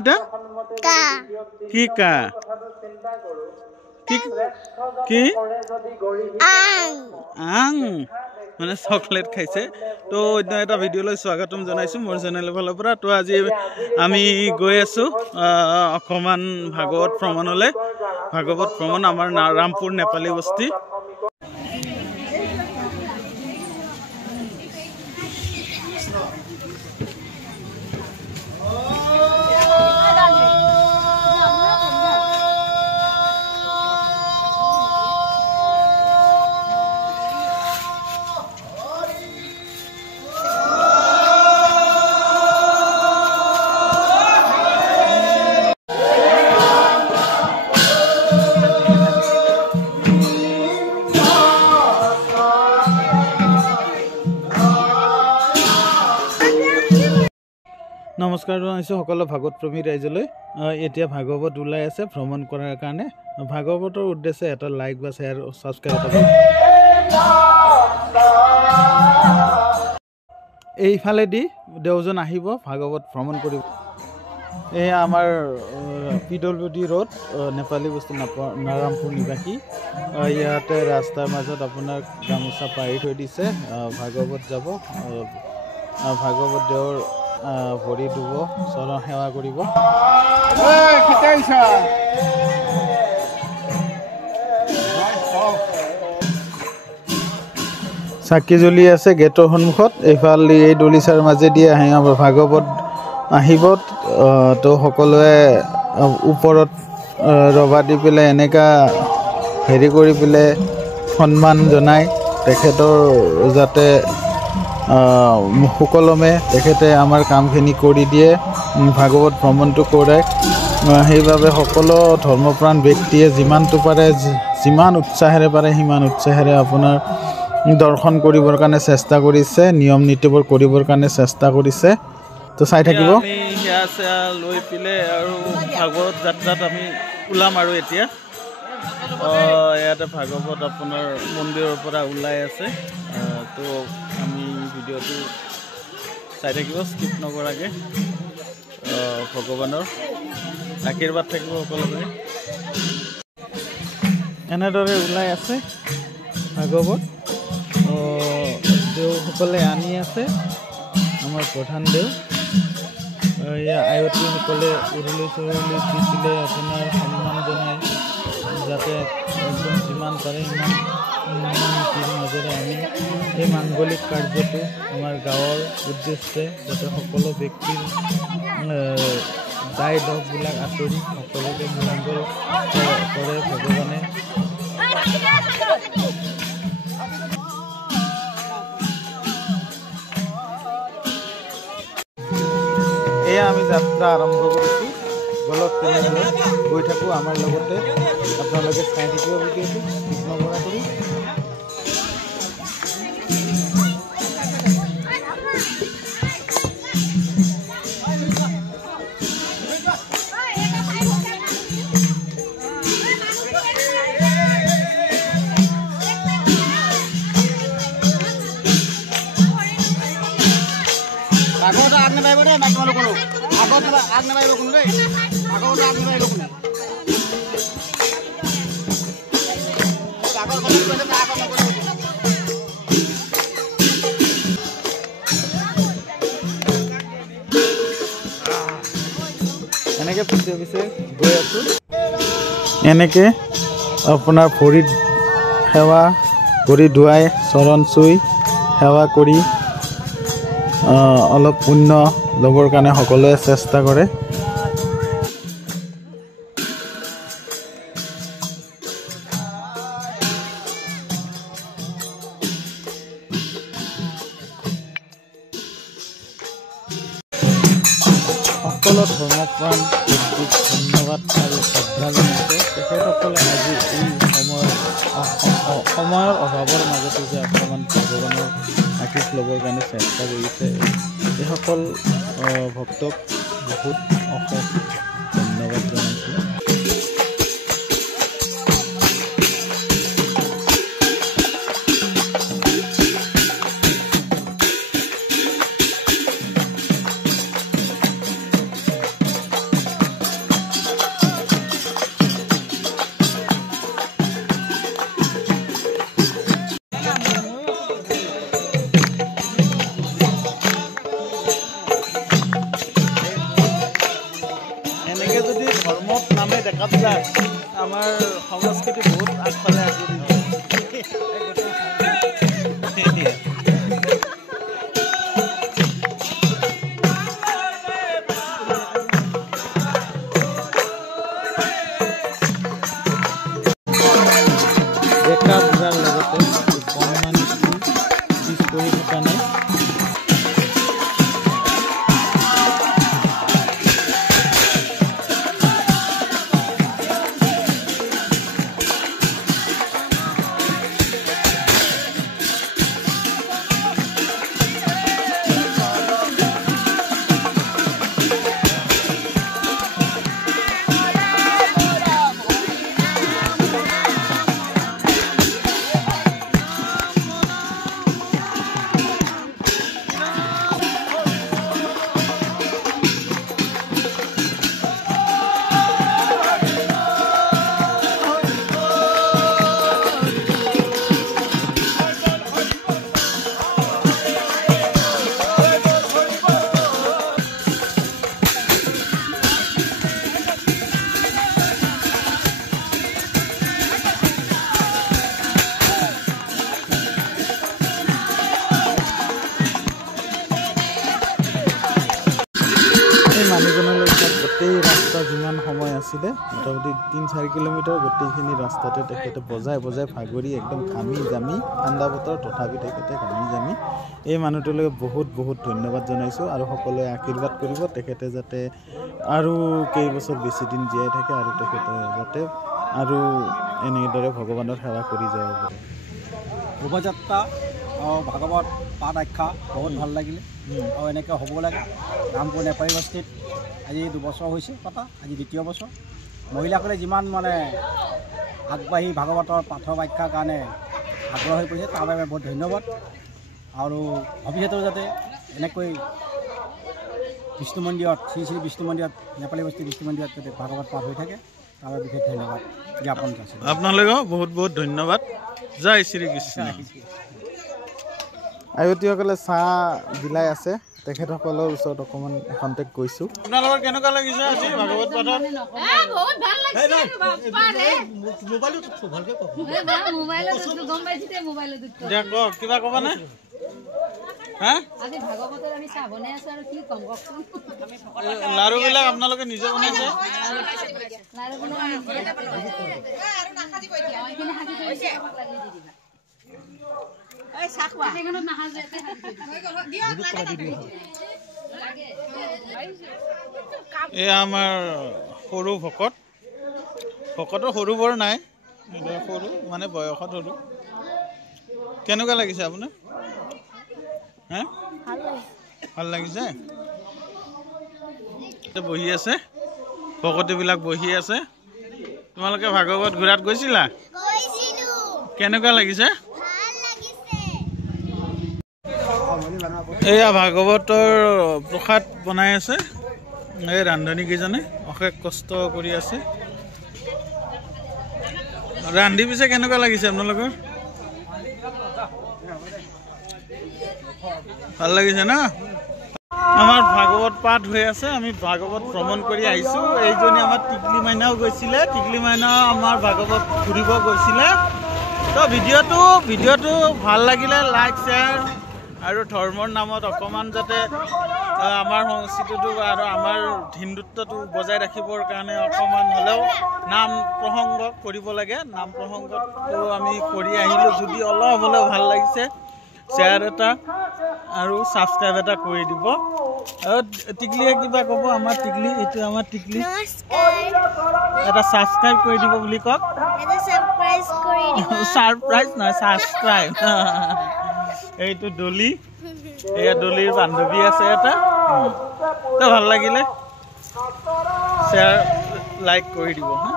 এটা কি কা কি আং মানে চকলেট খাইছে তো অন্য এটা ভিডিঅ'লৈ স্বাগতম জনাইছোঁ মোৰ চেনেলৰ ফালৰ পৰা তো আজি আমি গৈ আছোঁ অকণমান ভাগৱত ভ্ৰমণলৈ ভাগৱত ভ্ৰমণ আমাৰ ৰামপুৰ নেপালী বস্তি নমস্কাৰ জনাইছোঁ সকলো ভাগৱত প্ৰেমী ৰাইজলৈ এতিয়া ভাগৱত ওলাই আছে ভ্ৰমণ কৰাৰ কাৰণে ভাগৱতৰ উদ্দেশ্যে এটা লাইক বা শ্বেয়াৰ ছাবস্ক্ৰাইব কৰিব এইফালেদি দেওজন আহিব ভাগৱত ভ্ৰমণ কৰিব এয়া আমাৰ PWD ৰোড নেপালী বস্তি নাৰায়ণপুৰ নিবাসী ইয়াতে ৰাস্তাৰ মাজত আপোনাৰ গামোচা পাৰি থৈ দিছে ভাগৱত যাব ভাগৱত দেৱৰ ভৰি ধুব চৰণ সেৱা কৰিব চাকি জ্বলি আছে গেটৰ সন্মুখত এইফালে এই দলিচাৰ মাজেদি আহি আমাৰ ভাগৱত আহিব তো সকলোৱে ওপৰত ৰবা দি পেলাই এনেকা হেৰি কৰি পেলাই সন্মান জনাই তেখেতৰ যাতে সুকলমে তেখেতে আমাৰ কামখিনি কৰি দিয়ে ভাগৱত ভ্ৰমণটো কৰায় সেইবাবে সকলো ধৰ্মপ্ৰাণ ব্যক্তিয়ে যিমানটো পাৰে যিমান উৎসাহেৰে পাৰে সিমান উৎসাহেৰে আপোনাৰ দৰ্শন কৰিবৰ কাৰণে চেষ্টা কৰিছে নিয়ম নীতিবোৰ কৰিবৰ কাৰণে চেষ্টা কৰিছে তো চাই থাকিব লৈ পেলাই আৰু ভাগৱত যাত্ৰাত আমি ওলাম আৰু এতিয়া ইয়াতে ভাগৱত আপোনাৰ মন্দিৰৰ পৰা ওলাই আছে তো আমি ভিডিঅ'টো চাই থাকিব স্কিপ নকৰাকৈ ভগৱানৰ আশীৰ্বাদ থাকিব সকলোৰে এনেদৰে ওলাই আছে ভাগৱত দেওসকলে আনি আছে আমাৰ প্ৰধান দেও আয়তীসকলে উৰুলি চৰুলি দিছিলে আপোনাৰ সন্মান জনাই যাতে একদম যিমান পাৰে সিমান নীতিৰ মাজেৰে আমি এই মাংগলিক কাৰ্যটো আমাৰ গাঁৱৰ উদ্দেশ্যে যাতে সকলো ব্যক্তিৰ দায় দোষবিলাক আঁতৰি সকলোকে মংগল কৰে ভগৱানে এয়া আমি যাত্ৰা আৰম্ভ কৰিছোঁ বলক তেনেদৰে গৈ থাকোঁ আমাৰ লগতে আপোনালোকে চাই থাকিব ভিডিঅ'টো স্কিপ নকৰা কৰি ভাগৱত আগ নাপাব দেই মাইক মানুহ কোনো আগত আগ নাপাব কোনো দেই ভাগৱত আগ নাপাব কোনো এনেকৈ পিছে পিছে গৈ আছোঁ এনেকৈ আপোনাৰ ভৰিত সেৱা ভৰি ধুৱাই চৰণ চুই সেৱা কৰি অলপ পুণ্য ল'বৰ কাৰণে সকলোৱে চেষ্টা কৰে সকলো ধৰ্মপ্ৰাণ ব্যক্তিক ধন্যবাদ আৰু শ্ৰদ্ধা জনাইছোঁ তেখেতসকলে আজি এই সময়ৰ অভাৱৰ মাজতো যে অকণমান ভগৱানৰ আশীষ ল'বৰ কাৰণে চেষ্টা কৰিছে এইসকল ভক্তক বহুত অশেষ ধন্যবাদ জনাইছোঁ শিকাৰ লগতে অকণমান পিছ পৰি থকা নাই। মানুহজনলৈ গোটেই ৰাস্তা যিমান সময় আছিলে মোটামুটি ৩-৪ কিলোমিটাৰ গোটেইখিনি ৰাস্তাতে তেখেতে বজাই বজাই ভাগৰি একদম ঘামি জামি, ঠাণ্ডা বতৰ তথাপি তেখেতে ঘামি জামি। এই মানুহটোলৈ বহুত বহুত ধন্যবাদ জনাইছোঁ আৰু সকলোৱে আশীৰ্বাদ কৰিব তেখেতে যাতে আৰু কেইবছৰ বেছি দিন জীয়াই থাকে আৰু তেখেতে যাতে আৰু এনেদৰে ভগৱানৰ সেৱা কৰি যাব পাৰে। শোভাযাত্ৰা ভাগৱত পাঠ আখ্যা বহুত ভাল লাগিলে আৰু এনেকৈ হ'ব লাগে। ৰামপুৰ নেপাৰী বস্তিত আজি 2 বছৰ হৈছে পতা, আজি 2য় বছৰ। মহিলাসকলে যিমান মানে আগবাঢ়ি ভাগৱতৰ পাঠৰ ব্যাখ্যাৰ কাৰণে আগ্ৰহ হৈ পৰিছে তাৰ বাবে বহুত ধন্যবাদ। আৰু ভৱিষ্যতেও যাতে এনেকৈ বিষ্ণু মন্দিৰত শ্ৰী শ্ৰী বিষ্ণু মন্দিৰত নেপালী বস্তি বিষ্ণু মন্দিৰত যাতে ভাগৱত পাঠ হৈ থাকে তাৰ বাবে বিশেষ ধন্যবাদ জ্ঞাপন কৰিছোঁ। আপোনালোকেও বহুত বহুত ধন্যবাদ। জয় শ্ৰীকৃষ্ণ। আয়তীসকলে চাহ বিলাই আছে, তেখেতসকলৰ ওচৰত অকণমান কণ্টেক্ট কৰিছোঁ। আপোনালোকৰ কেনেকুৱা লাগিছে আজি ভাগৱত পাঠত? বহুত ভাল লাগিছে বাপ্পা ৰে। মোবাইলত ভালকে কওক। মোবাইলত গম পাইছিতে মোবাইলত কওক। দে কওক, কিবা ক'বানে? হা? আজি ভাগৱতৰ আমি চাহ বনাই আছো আৰু কি কম কওকচোন। লাৰুবিলাক আপোনালোকে নিজে বনাইছে? লাৰু বনাই আৰু নাখাজিব এতিয়া। এইখিনি হাজি কৰিছে আমাক লাগি দি দিবা। এই চাহ খোৱা। এখনত নাখাজে এতে হাজি দিও। লাগে। এয়া আমাৰ সৰু ভকত। ভকতৰ সৰু বৰ নাই, সৰু মানে বয়সত সৰু। কেনেকুৱা লাগিছে আপোনাৰ? হা? ভাল লাগিছে? বহি আছে, ভকতীবিলাক বহি আছে। তোমালোকে ভাগৱত ঘূৰাত গৈছিলা? কেনেকুৱা লাগিছে? এয়া ভাগৱতৰ প্ৰসাদ বনাই আছে এই ৰান্ধনীকেইজনে, অশেষ কষ্ট কৰি আছে। ৰান্ধি পিছে কেনেকুৱা লাগিছে আপোনালোকৰ? ভাল লাগিছে না? আমাৰ ভাগৱত পাঠ হৈ আছে, আমি ভাগৱত ভ্ৰমণ কৰি আহিছোঁ। এইজনী আমাৰ টিকলি মাইনাও গৈছিলে, টিকলি মাইনাও আমাৰ ভাগৱত ঘূৰিব গৈছিলে। তো ভিডিঅ'টো ভাল লাগিলে লাইক শ্বেয়াৰ আৰু ধৰ্মৰ নামত অকণমান যাতে আমাৰ সংস্কৃতিটো আৰু আমাৰ হিন্দুত্বটো বজাই ৰাখিবৰ কাৰণে অকণমান হ'লেও নাম প্ৰসংগ কৰিব লাগে। নাম প্ৰসংগটো আমি কৰি আহিলোঁ, যদি অলপ হ'লেও ভাল লাগিছে শ্বেয়াৰ এটা আৰু ছাবস্ক্ৰাইব এটা কৰি দিব। আৰু টিকলিয়ে কিবা ক'ব? আমাৰ টিকলি, এইটো আমাৰ টিকলি, এটা ছাবস্ক্ৰাইব কৰি দিব বুলি কওক। ছাৰপ্ৰাইজ নহয়, ছাবস্ক্ৰাইব। এইটো ডলি, এয়া ডলিৰ বান্ধৱী আছে এটা। তো ভাল লাগিলে শ্বেয়াৰ লাইক কৰি দিব হা।